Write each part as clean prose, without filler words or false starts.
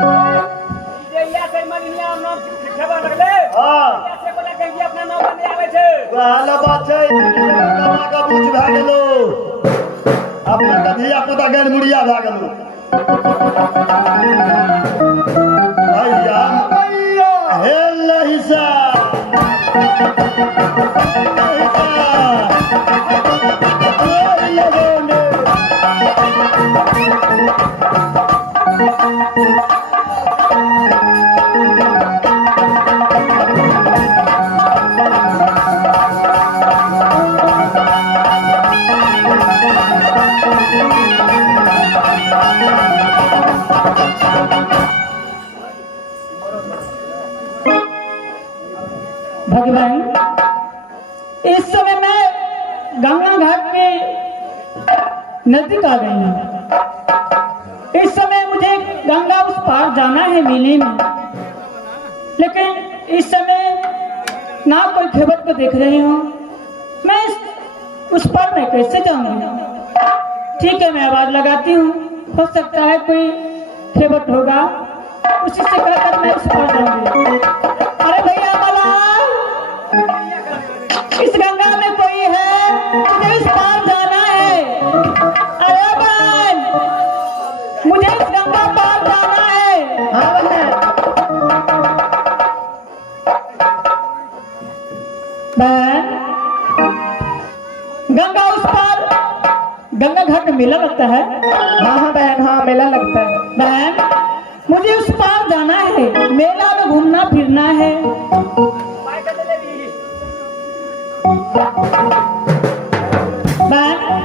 या से मनिया नाम खबर लगले हां या से बोला कहीं अपना नाम नहीं आवे छे वाला बात छै कमा का बुझ भ गेलो अपना कधिया पुता गन मुड़िया भ गेलो भैया हेल हिस्सा भगवान इस समय मैं गंगा घाट के नजदीक आ गई हूँ। इस समय मुझे गंगा उस पार जाना है मेले में, लेकिन इस समय ना कोई खबर को देख रही हूँ। मैं उस पार मैं कैसे जाऊंगी? ठीक है, मैं आवाज लगाती हूँ, हो सकता है कोई खबर होगा, उसी से कहकर मैं उस पार जाऊंगी। अरे भैया इस गंगा में कोई है, मुझे इस पार जाना है। अरे बहन, मुझे इस गंगा पार जाना है। हाँ बहन, गंगा उस पार गंगा घाट में मेला लगता है। हाँ बहन, हाँ मेला लगता है। बहन, मुझे उस पार जाना है, मेला में घूमना फिरना है।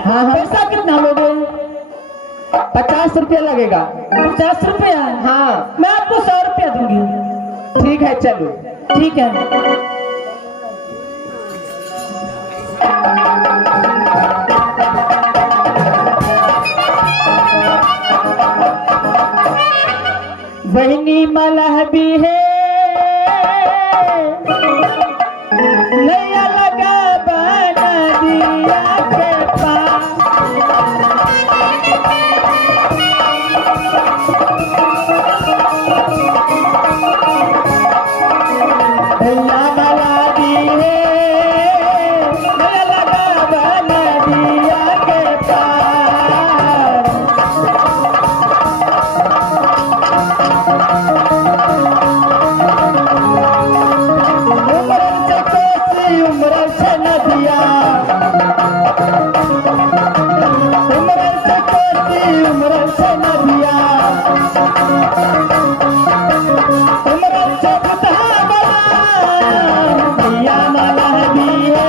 हाँ पैसा कितना लोगे? 50 रुपया लगेगा। 50 रुपया? हाँ, मैं आपको 100 रुपया दूंगी। ठीक है, चलो। ठीक है। बहनी मलह भी है, नैया लगा बना दिया के पास। नैया मला दी है, नैया लगा बना दिया के पास। उम्र से नदिया, उम्र से कोसी, उम्र से नदिया, उम्र से बुधा बना दिया माला दिए,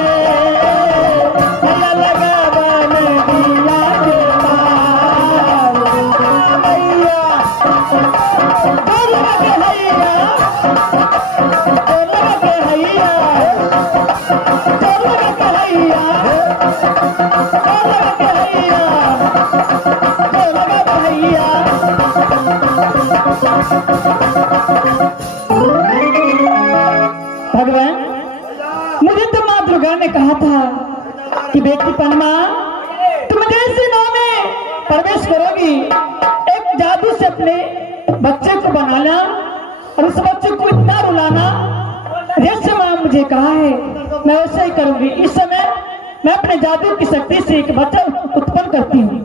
नया लगा बन दिया के पार। मैया बोला के हैया, बोला के हैया, भगवान, मुझे तो माँ दुर्गा ने कहा था कि बेटी पनमा, तुम जैसे नाव में प्रवेश करोगी, एक जादू से अपने बच्चे को बनाना और उस बच्चे को इतना रुलाना जैसे माँ मुझे कहा है, मैं वैसे ही करूंगी। इस समय मैं अपने जादू की शक्ति से एक बच्चा उत्पन्न करती हूँ।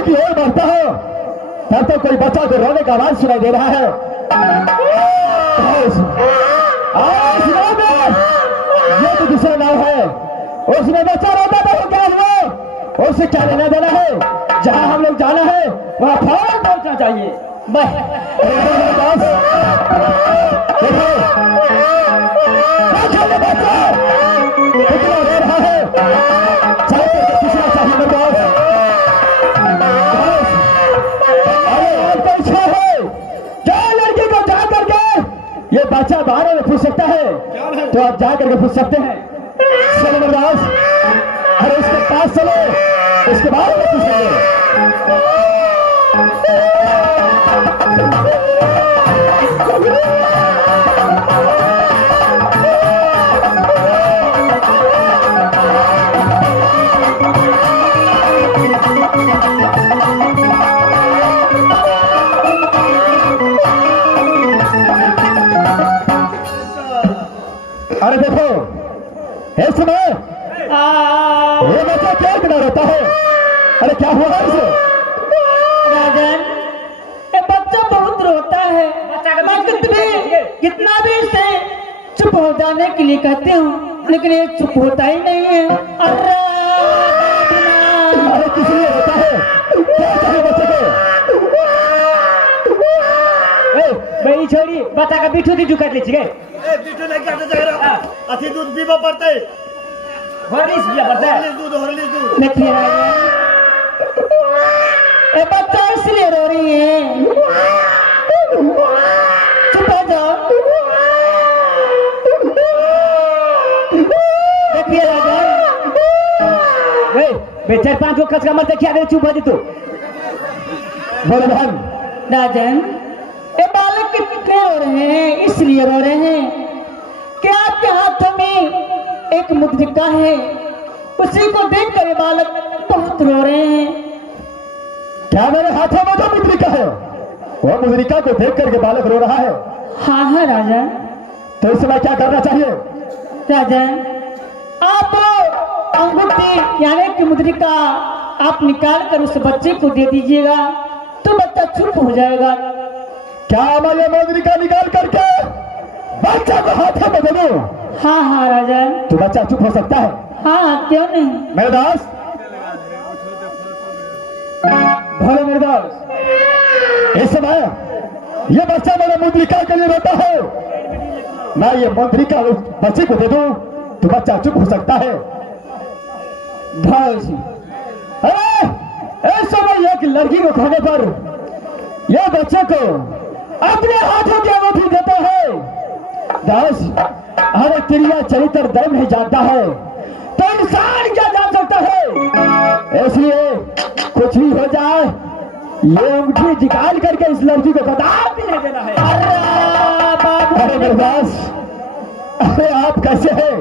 आगे की ओर बढ़ता हो तब तो कोई बच्चा को रोने का आवाज सुनाई दे रहा है। इस गाँव में ये तो दूसरा नाव है, उसमें बच्चा रोता था, क्या हुआ? उससे क्या लेना देना है? जहां हम लोग जाना है वहां फौरन पहुंचना चाहिए। कितना रो रहा है, चल करके पूछना चाहिए मेरे पास। आपका इच्छा है क्या लड़की को जा करके ये बच्चा बाहर में पूछ सकता है तो आप जा करके पूछ सकते हैं। चलो मरदास, अरे उसके पास चलो, उसके बाद में पूछेंगे। अरे देखो इस समय ये बच्चा क्या इतना रोता है? अरे क्या हुआ है इसे? राजन, ये बच्चा बहुत रोता है। बच्चा का मैं बीच में कितना भी इसे चुप हो जाने के लिए कहती हूँ लेकिन ये चुप होता ही नहीं है। अरे अरे किस लिए रोता है? क्या चाहिए बच्चे को? बड़ी छोड़ी बच्चा का बिठू दी काट ली गए पीछे नहीं काटे जाएगा, अति दूध पीवा पड़ता है। हॉर्लिक्स दिया पड़ता है। हॉर्लिक्स दूध। देखिए राजन, ये बच्चा इसलिए रो रही है। चुप हो जाओ। देखिए राजन, बे 4-5 को कचरा मत देखिए, अरे चुप हो जी तू। बोले बहन, राजन, ये बालक कितने रो रहे हैं? इसलिए रो रहे हैं कि आपके हाथों में एक मुद्रिका है, उसी को देखकर ये बालक बहुत रो रहे हैं। क्या मेरे हाथों में जो मुद्रिका है वो मुद्रिका को देख करके बालक रो रहा है? हाँ हाँ राजन। तो इस समय क्या करना चाहिए? राजन, आप अंगूठी यानी कि मुद्रिका आप निकाल कर उस बच्चे को दे दीजिएगा तो बच्चा चुप हो जाएगा। क्या मैं ये मुद्रिका निकाल करके बच्चा को हाथों में दे दूं हाँ हाँ राजन। तो बच्चा चुप हो सकता है? हाँ क्यों नहीं। मेरे दास, भले मेरे दास, इस समय ये बच्चा मेरे मुद्रिका के लिए रोता है, मैं ये मुद्रिका उस बच्चे को दे दूं तो बच्चा चुप हो सकता है। दास, इस समय एक लड़की को खाने पर यह बच्चे को अपने हाथों की अंगूठी देता है। दास, अरे क्रिया चरित्र धर्म नहीं जानता है तो इंसान क्या जान सकता है? इसलिए कुछ भी हो जाए ये अंगूठी निकाल करके इस लड़की को कदाप भी नहीं देना है। अरे मेरे दास, अरे आप कैसे हैं?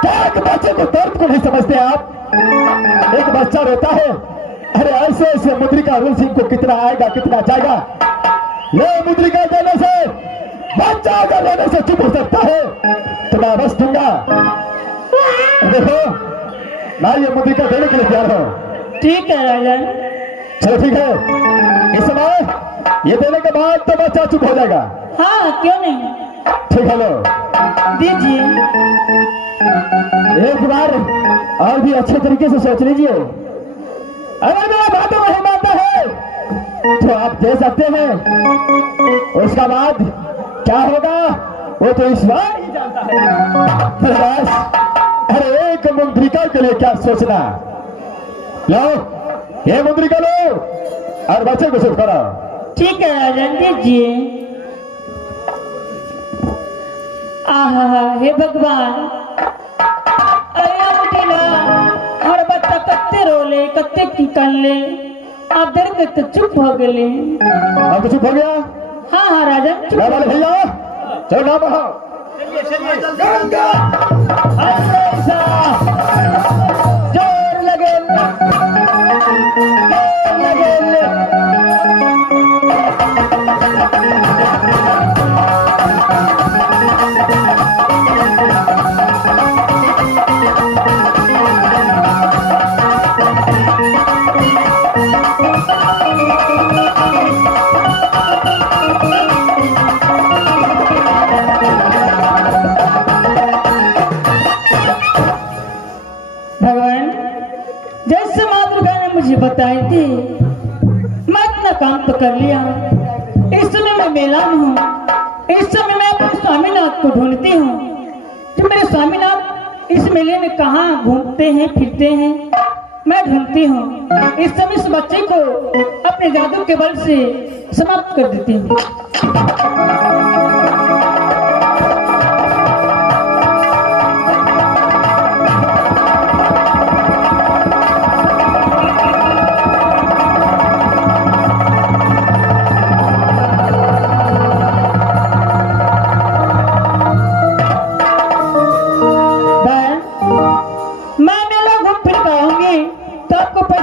क्या एक बच्चे को दर्द को नहीं समझते आप? एक बच्चा रोता है, अरे ऐसे ऐसे मुद्रिका रूल सिंह को कितना आएगा कितना जाएगा? ये मुद्रिका देने से बच्चा अगर लेने से चुप हो सकता है तो मैं बस दूंगा। देखो मैं ये मुद्रिका देने के लिए तैयार हूँ। ठीक है राजन। चलो ठीक है, इस समय ये देने के बाद तो बच्चा चुप हो जाएगा। हाँ क्यों नहीं। ठीक है, लो दीजिए। एक बार और भी अच्छे तरीके से सोच लीजिए। अगर मेरा बात वही मानता है तो आप दे सकते हैं, उसका बाद क्या होगा वो तो ईश्वर ही जानता है। बस अरे एक मुद्रिका के लिए क्या सोचना। लो ये मुद्रिका लो और बच्चे को चुप करो। ठीक है राजन, दीजिए। आहा हे भगवान, अरे मुटीला और बच्चा कत्ते रोले कत्ते निकल ले, आप डर के तो चुप हो गए। अब तो चुप हो गया। हाँ हाँ राजन चुप। वाले भैया चलो ना बढ़ाओ। गंगा जोर लगे भगवान, जैसे माँ दुर्गा ने मुझे बताई थी, मैं अपना काम तो कर लिया। इस समय मैं मेला में हूँ। इस समय मैं अपने स्वामीनाथ को ढूंढती हूँ। जो मेरे स्वामीनाथ इस मेले में कहाँ घूमते हैं फिरते हैं, मैं ढूंढती हूँ। इस समय इस बच्चे को अपने जादू के बल से समाप्त कर देती हूँ।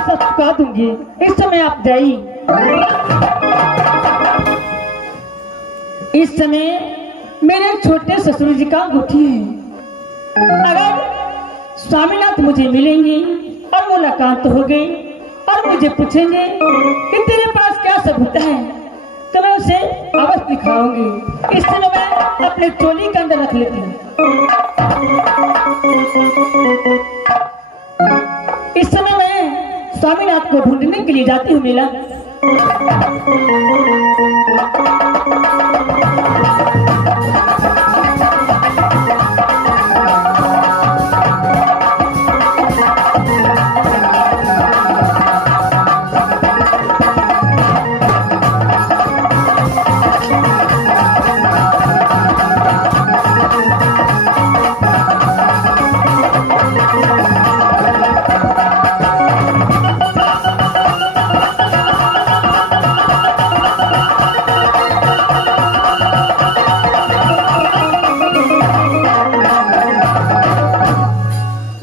चुका दूंगी। इस समय आप जाइए। इस समय मेरे छोटे ससुर जी का अंगूठी है। अगर स्वामीनाथ मुझे मिलेंगे और मुलाकात हो गई और मुझे पूछेंगे कि तेरे पास क्या सबूत है, तो मैं उसे अवश्य दिखाऊंगी। इस समय मैं अपने चोली के अंदर रख लेती हूँ। इस समय मैं स्वामीनाथ को ढूंढने के लिए जाती हूँ मेला।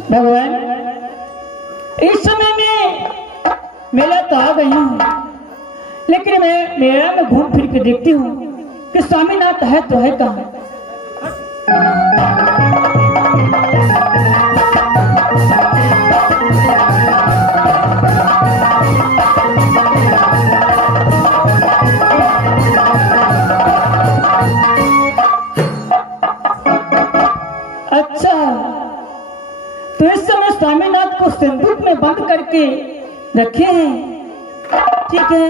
भगवान, इस समय में मेला तो आ गई हूँ, लेकिन मैं मेला में घूम फिर के देखती हूँ कि स्वामीनाथ है तो है कहाँ। अच्छा, तो इस समय स्वामीनाथ को सिंदूक में बंद करके रखे हैं। ठीक है,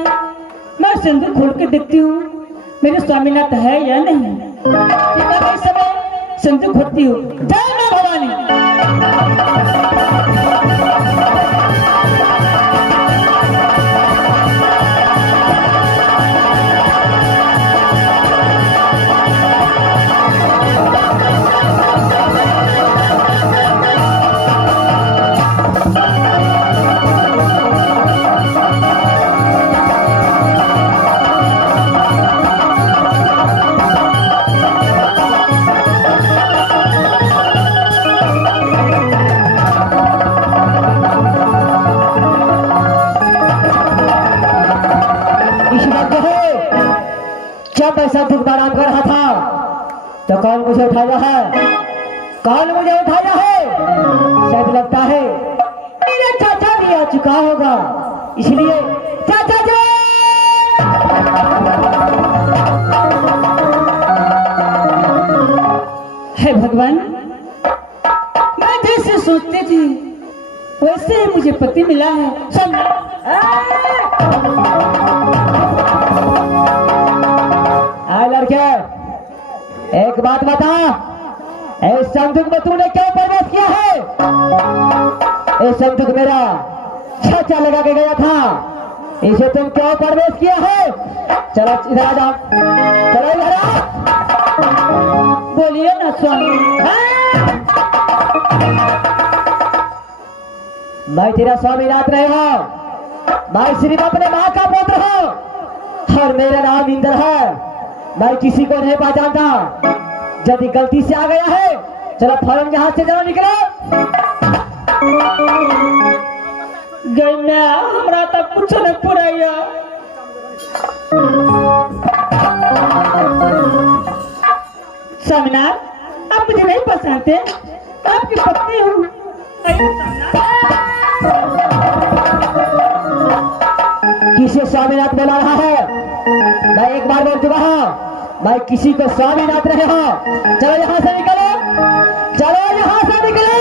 मैं सिंदूक खोल के देखती हूँ मेरे स्वामीनाथ है या नहीं। ठीक है, मैं इस समय सिंदूक खोलती हूँ। जय मां भवानी। जब ऐसा दुख बराम कर रहा था तो कौन मुझे उठाया है? कौन मुझे उठाया है? शायद लगता है मेरा चाचा भी आ चुका होगा, इसलिए चाचा जी। हे भगवान, मैं जैसे सोचती थी वैसे ही मुझे पति मिला है। लड़के, एक बात बता, इस संदूक में तूने क्यों प्रवेश किया है? ये संदूक मेरा चाचा लगा के गया था, इसे तुम क्यों प्रवेश किया है? चलो इधर आ जाओ, चलो इधर आ। बोलिए ना स्वामी। मैं तेरा स्वामीनाथ नहीं हूँ, मैं सिर्फ अपने माँ का पुत्र हूँ और मेरा नाम इंद्र है। मैं किसी को नहीं पहचानता। यदि गलती से आ गया है, चलो फौरन यहाँ से जरा निकलो। गैया हमरा तक कुछ न पुराया। स्वामीनाथ, आप मुझे नहीं पहचानते, आपकी पत्नी हूँ। किसे स्वामीनाथ बोला रहा है? मैं एक बार बोल चुका हूं, मैं किसी को स्वामीनाथ नहीं हूं। चलो यहां से निकलो, चलो यहां से निकलो।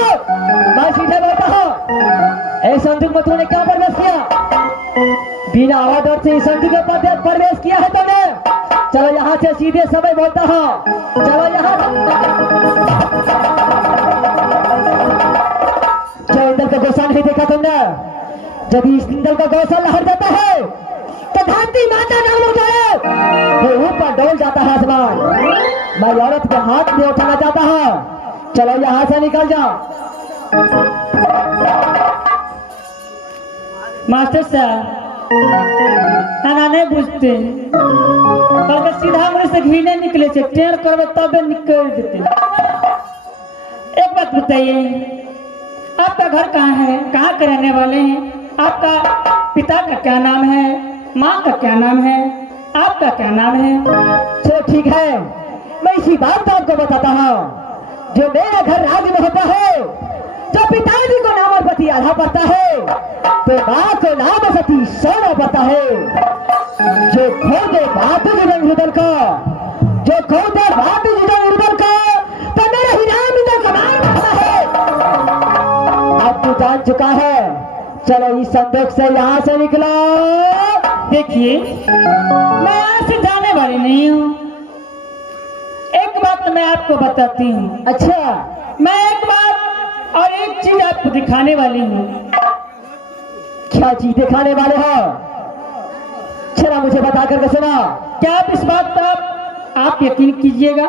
मैं सीधे बोलता हूं, ए संदूक में तूने क्या प्रवेश किया? बिना ऑर्डर से इस संदूक में प्रवेश किया है तुमने। चलो यहाँ से सीधे समय बोलता हूँ, चलो यहाँ जो इंद्र का गौसा नहीं देखा तुमने? जब इस इंद्र का गौसा लहर जाता है तो धरती माता डाउन हो जाए, वो ऊपर डोल जाता है आसमान। मैं औरत के हाथ में उठाना चाहता हूँ। चलो यहाँ से निकल जाओ। मास्टर साहब ना नहीं बुझते, बल्कि सीधा मुझे से घी नहीं निकले से टेढ़ करवे तबे निकल देते। एक बात बताइए, आपका घर कहाँ है? कहाँ के रहने वाले हैं? आपका पिता का क्या नाम है? माँ का क्या नाम है? आपका क्या नाम है? चलो ठीक है, मैं इसी बात को आपको बताता हूँ। जो मेरा घर राज्य में होता है, जो पिताजी को नामपति आधा पड़ता है, तो माँ को नामपति सोना पड़ता है। जो खोदे बात हृदय का, जो खोदे बात हृदय का, तो मेरा ही नाम इधर कमाल करता है। अब तू जान चुका है, चलो इस संदूक से यहाँ से निकलो। देखिए, मैं यहाँ से जाने वाली नहीं हूँ। एक बात मैं आपको बताती हूँ। अच्छा, मैं एक बात और एक चीज आपको दिखाने वाली हूँ। क्या चीज दिखाने वाले हो? चला मुझे बता करके सुना। क्या आप इस बात पर आप यकीन कीजिएगा?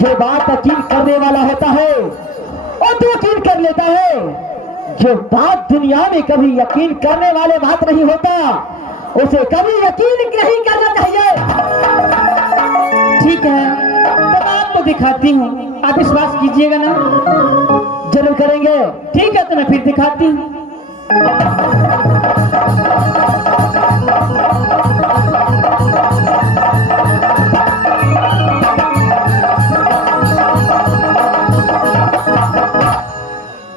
जो बात यकीन करने वाला होता है और तो यकीन कर लेता है। जो बात दुनिया में कभी यकीन करने वाले बात नहीं होता, उसे कभी यकीन नहीं करना चाहिए। ठीक है, तो मैं आपको दिखाती हूँ, आप विश्वास कीजिएगा ना? जरूर करेंगे। ठीक है, तो मैं फिर दिखाती हूँ।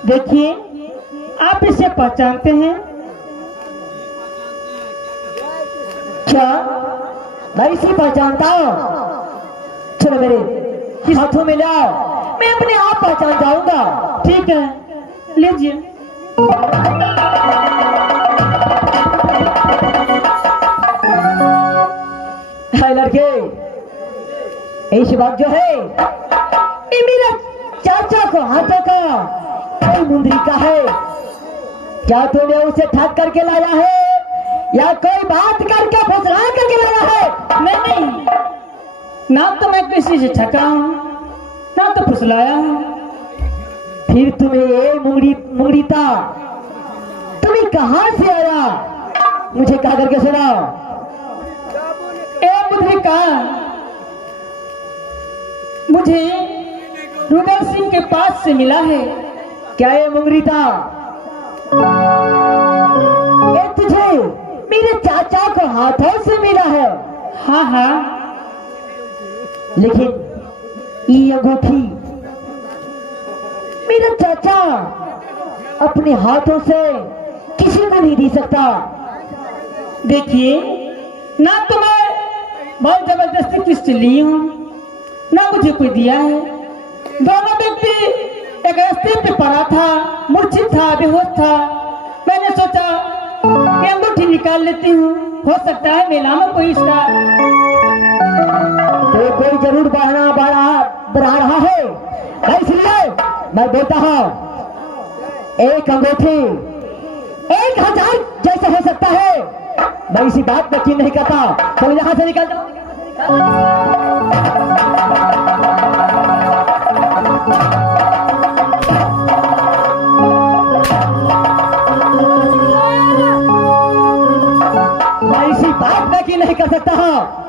देखिए, आप इसे पहचानते हैं क्या? मैं इसे पहचानता हूँ। चलो मेरे हाथों में लाओ, मैं अपने आप पहचान जाऊंगा। ठीक है, लीजिए। है लड़के, इस बात जो है ये मेरा चाचा को हाथों का कोई मुंदरी का है। क्या तूने उसे ठग करके लाया है या कोई बात करके फुसला करके लाया है? नहीं, ना तो मैं किसी से ठगा हूँ, ना तो फुसलाया हूँ। फिर तुम्हें ये मुंगरीता तुम्हें कहाँ से आया? मुझे कहा करके सुनाओ। ए मुद्रिका, मुझे रुदल सिंह के पास से मिला है। क्या ये मुंगरीता ये तुझे मेरे चाचा को हाथों से मिला है? हाँ हाँ, लेकिन ये अंगूठी मेरा चाचा अपने हाथों से किसी को नहीं दे सकता। देखिए, ना तो मैं बहुत जबरदस्ती किससे ली हूँ, ना मुझे कोई दिया है। दोनों व्यक्ति एक रास्ते पे पड़ा था, मूर्छित था, बेहोश था। मैंने सोचा कि अंगूठी निकाल लेती हूँ, हो सकता है मेला में कोई इसका। तो कोई जरूर बढ़ा रहा है, इसलिए मैं बोलता हूँ एक अंगूठी 1000 जैसे हो सकता है। मैं इसी बात पर यकीन नहीं करता। चलो यहाँ से निकल जाओ। मैं इसी बात पर यकीन नहीं कर सकता हूँ।